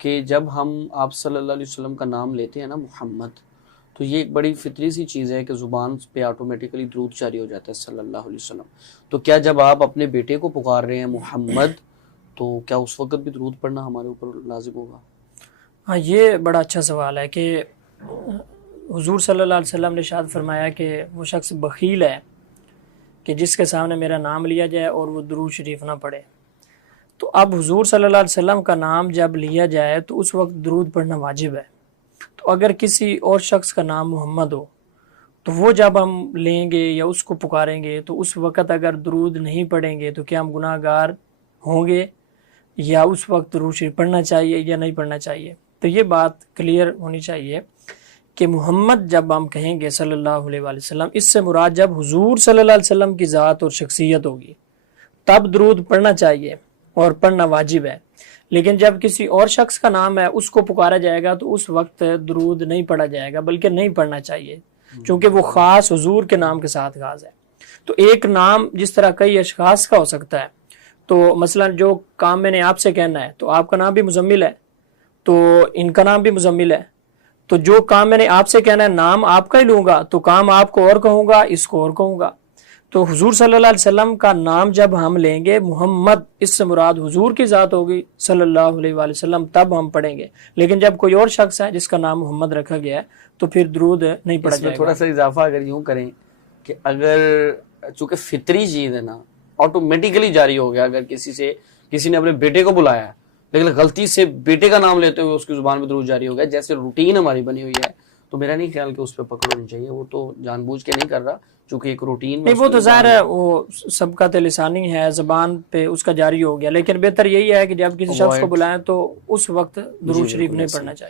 کہ جب ہم آپ صلی اللہ علیہ وسلم کا نام لیتے ہیں نا محمد، تو یہ ایک بڑی فطری سی چیز ہے کہ زبان پہ آٹومیٹیکلی درود جاری ہو جاتا ہے صلی اللہ علیہ وسلم. تو کیا جب آپ اپنے بیٹے کو پکار رہے ہیں محمد، تو کیا اس وقت بھی درود پڑھنا ہمارے اوپر لازم ہوگا؟ ہاں، یہ بڑا اچھا سوال ہے کہ حضور صلی اللہ علیہ وسلم نے ارشاد فرمایا کہ وہ شخص بخیل ہے کہ جس کے سامنے میرا نام لیا جائے اور وہ درود شریف نہ پڑھے. تو اب حضور صلی اللہ علیہ وسلم کا نام جب لیا جائے تو اس وقت درود پڑھنا واجب ہے. تو اگر کسی اور شخص کا نام محمد ہو تو وہ جب ہم لیں گے یا اس کو پکاریں گے تو اس وقت اگر درود نہیں پڑھیں گے تو کیا ہم گناہ گار ہوں گے، یا اس وقت درود شریف پڑھنا چاہیے یا نہیں پڑھنا چاہیے؟ تو یہ بات کلیئر ہونی چاہیے کہ محمد جب ہم کہیں گے صلی اللہ علیہ وآلہ وسلم، اس سے مراد جب حضور صلی اللہ علیہ وسلم کی ذات اور شخصیت ہوگی تب درود پڑھنا چاہیے اور پڑھنا واجب ہے. لیکن جب کسی اور شخص کا نام ہے اس کو پکارا جائے گا تو اس وقت درود نہیں پڑھا جائے گا، بلکہ نہیں پڑھنا چاہیے، چونکہ وہ خاص حضور کے نام کے ساتھ خاص ہے. تو ایک نام جس طرح کئی اشخاص کا ہو سکتا ہے، تو مثلا جو کام میں نے آپ سے کہنا ہے تو آپ کا نام بھی مزمل ہے، تو ان کا نام بھی مزمل ہے. تو جو کام میں نے آپ سے کہنا ہے نام آپ کا ہی لوں گا تو کام آپ کو اور کہوں گا، اس کو اور کہوں گا. تو حضور صلی اللہ علیہ وسلم کا نام جب ہم لیں گے محمد، اس سے مراد حضور کی ذات ہوگی صلی اللہ علیہ وآلہ وسلم، تب ہم پڑھیں گے. لیکن جب کوئی اور شخص ہے جس کا نام محمد رکھا گیا ہے تو پھر درود نہیں پڑھا جائے گا. تھوڑا سا اضافہ اگر یوں کریں کہ اگر چونکہ فطری چیز ہے نا، آٹومیٹیکلی جاری ہو گیا. اگر کسی نے اپنے بیٹے کو بلایا ہے لیکن غلطی سے بیٹے کا نام لیتے ہوئے اس کی زبان پہ درود جاری ہو گیا، جیسے روٹین ہماری بنی ہوئی ہے، تو میرا نہیں خیال کہ اس پہ پکڑ ہونی چاہیے. وہ تو جان بوجھ کے نہیں کر رہا، چونکہ ایک روٹین میں نہیں، وہ تو ظاہر ہے وہ سبقت لسانی ہے، زبان پہ اس کا جاری ہو گیا. لیکن بہتر یہی ہے کہ جب کسی شخص کو بلائیں تو اس وقت درود شریف نہیں پڑھنا چاہیے.